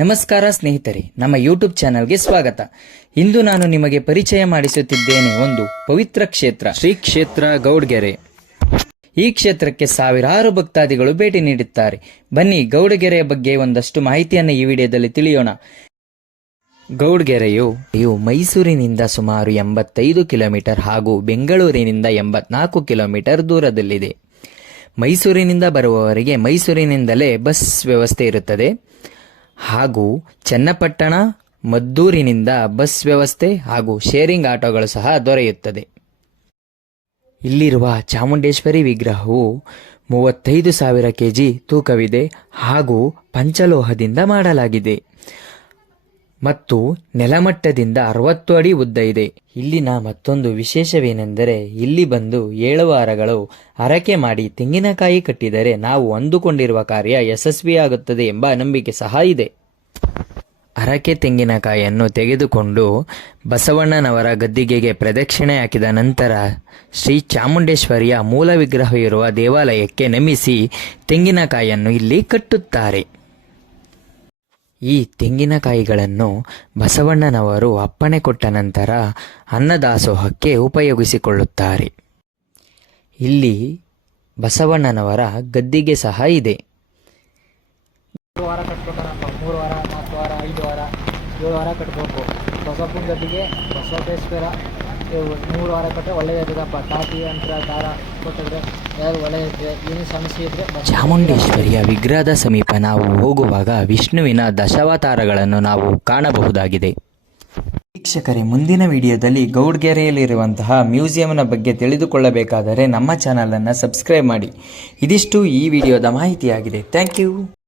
ನಮಸ್ಕಾರ ಸ್ನೇಹಿತರೆ ನಮ್ಮ ಯೂಟ್ಯೂಬ್ ಚಾನಲ್ಗೆ ಸ್ವಾಗತ. ಇಂದು ನಾನು ನಿಮಗೆ ಪರಿಚಯ ಮಾಡಿಸುತ್ತಿದ್ದೇನೆ ಒಂದು ಪವಿತ್ರ ಕ್ಷೇತ್ರ. ಶ್ರೀ ಕ್ಷೇತ್ರ ಗೌಡ್ಗೆರೆ. ಈ ಕ್ಷೇತ್ರಕ್ಕೆ ಸಾವಿರಾರು ಭಕ್ತಾದಿಗಳು ಭೇಟಿ ನೀಡುತ್ತಾರೆ. ಬನ್ನಿ ಗೌಡಗೆರೆಯ ಬಗ್ಗೆ ಒಂದಷ್ಟು ಮಾಹಿತಿಯನ್ನು ಈ ವಿಡಿಯೋದಲ್ಲಿ ತಿಳಿಯೋಣ. ಗೌಡ್ಗೆರೆಯು ಇವು ಮೈಸೂರಿನಿಂದ ಸುಮಾರು ಎಂಬತ್ತೈದು ಕಿಲೋಮೀಟರ್ ಹಾಗೂ ಬೆಂಗಳೂರಿನಿಂದ ಎಂಬತ್ನಾಲ್ಕು ಕಿಲೋಮೀಟರ್ ದೂರದಲ್ಲಿದೆ. ಮೈಸೂರಿನಿಂದ ಬರುವವರಿಗೆ ಮೈಸೂರಿನಿಂದಲೇ ಬಸ್ ವ್ಯವಸ್ಥೆ ಇರುತ್ತದೆ. ಹಾಗೂ ಚನ್ನಪಟ್ಟಣ, ಮದ್ದೂರಿನಿಂದ ಬಸ್ ವ್ಯವಸ್ಥೆ ಹಾಗೂ ಶೇರಿಂಗ್ ಆಟೋಗಳು ಸಹ ದೊರೆಯುತ್ತದೆ. ಇಲ್ಲಿರುವ ಚಾಮುಂಡೇಶ್ವರಿ ವಿಗ್ರಹವು ಮೂವತ್ತೈದು ಸಾವಿರ ಕೆಜಿ ತೂಕವಿದೆ ಹಾಗೂ ಪಂಚಲೋಹದಿಂದ ಮಾಡಲಾಗಿದೆ. ಮತ್ತು ನೆಲಮಟ್ಟದಿಂದ ಅರವತ್ತು ಅಡಿ ಉದ್ದ ಇದೆ. ಇಲ್ಲಿನ ಮತ್ತೊಂದು ವಿಶೇಷವೇನೆಂದರೆ, ಇಲ್ಲಿ ಬಂದು ಏಳು ವಾರಗಳು ಹರಕೆ ಮಾಡಿ ತೆಂಗಿನಕಾಯಿ ಕಟ್ಟಿದರೆ ನಾವು ಅಂದುಕೊಂಡಿರುವ ಕಾರ್ಯ ಯಶಸ್ವಿಯಾಗುತ್ತದೆ ಎಂಬ ನಂಬಿಕೆ ಸಹ ಇದೆ. ಹರಕೆ ತೆಂಗಿನಕಾಯಿಯನ್ನು ತೆಗೆದುಕೊಂಡು ಬಸವಣ್ಣನವರ ಗದ್ದಿಗೆಗೆ ಪ್ರದಕ್ಷಿಣೆ ಹಾಕಿದ ನಂತರ ಶ್ರೀ ಚಾಮುಂಡೇಶ್ವರಿಯ ಮೂಲ ವಿಗ್ರಹವಿರುವ ದೇವಾಲಯಕ್ಕೆ ನಮಿಸಿ ತೆಂಗಿನಕಾಯಿಯನ್ನು ಇಲ್ಲಿ ಕಟ್ಟುತ್ತಾರೆ. ಈ ತೆಂಗಿನಕಾಯಿಗಳನ್ನು ಬಸವಣ್ಣನವರು ಅಪ್ಪಣೆ ಕೊಟ್ಟ ನಂತರ ಅನ್ನದಾಸೋಹಕ್ಕೆ ಉಪಯೋಗಿಸಿಕೊಳ್ಳುತ್ತಾರೆ. ಇಲ್ಲಿ ಬಸವಣ್ಣನವರ ಗದ್ದಿಗೆ ಸಹ ಇದೆ. ವಾರ ಕಟ್ಬೇಕನಪ್ಪ ಮೂರು ವಾರ, ನಾಲ್ಕು ವಾರ, ಐದು ವಾರ, ಏಳು ವಾರ ಕಟ್ಬೇಕು. ಬಸಪ್ಪನ ಗದ್ದಿಗೆ ಬಸವೇಶ್ವರ ಮೂರು ವಾರ ಕೊಟ್ಟರೆ ಒಳ್ಳೆಯದಿದಪ್ಪ ತಾತಿ ಅಂತ ದಾರ ಕೊಟ್ಟಿದ್ರೆ ಯಾರು ಒಳ್ಳೆಯದಿದೆ ಏನು ಸಮಸ್ಯೆ ಇದ್ದರೆ ಚಾಮುಂಡೇಶ್ವರಿಯ ವಿಗ್ರಹದ ಸಮೀಪ ನಾವು ಹೋಗುವಾಗ ವಿಷ್ಣುವಿನ ದಶಾವತಾರಗಳನ್ನು ನಾವು ಕಾಣಬಹುದಾಗಿದೆ. ವೀಕ್ಷಕರೇ ಮುಂದಿನ ವಿಡಿಯೋದಲ್ಲಿ ಗೌಡ್ಗೆರೆಯಲ್ಲಿರುವಂತಹ ಮ್ಯೂಸಿಯಂನ ಬಗ್ಗೆ ತಿಳಿದುಕೊಳ್ಳಬೇಕಾದರೆ ನಮ್ಮ ಚಾನಲನ್ನು ಸಬ್ಸ್ಕ್ರೈಬ್ ಮಾಡಿ. ಇದಿಷ್ಟು ಈ ವಿಡಿಯೋದ ಮಾಹಿತಿಯಾಗಿದೆ. Thank you.